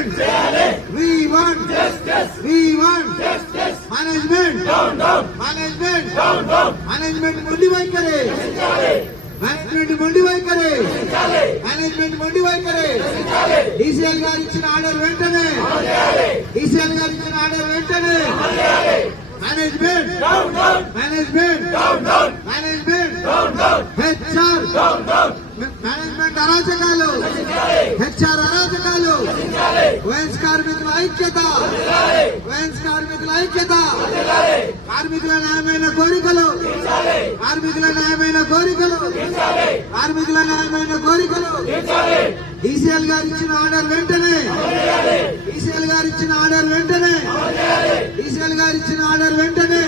management we want justice management management మొండి వైఖరి management మొండి వైఖరి డీసీఎల్ గారు ఇచ్చిన ఆర్డర్ వెంటనే మేనేజ్మెంట్ మేనేజ్మెంట్ అరాచకాలు హెచ్ఆర్ అరాచకాలు వైఎస్ కార్మికుల ఐక్యత కార్మికుల న్యాయమైన కోరికలు డీసీఎల్ గారు ఇచ్చిన ఆర్డర్ వెంటనే డీసీఎల్ గారు ఇచ్చిన ఆర్డర్ వెంటనే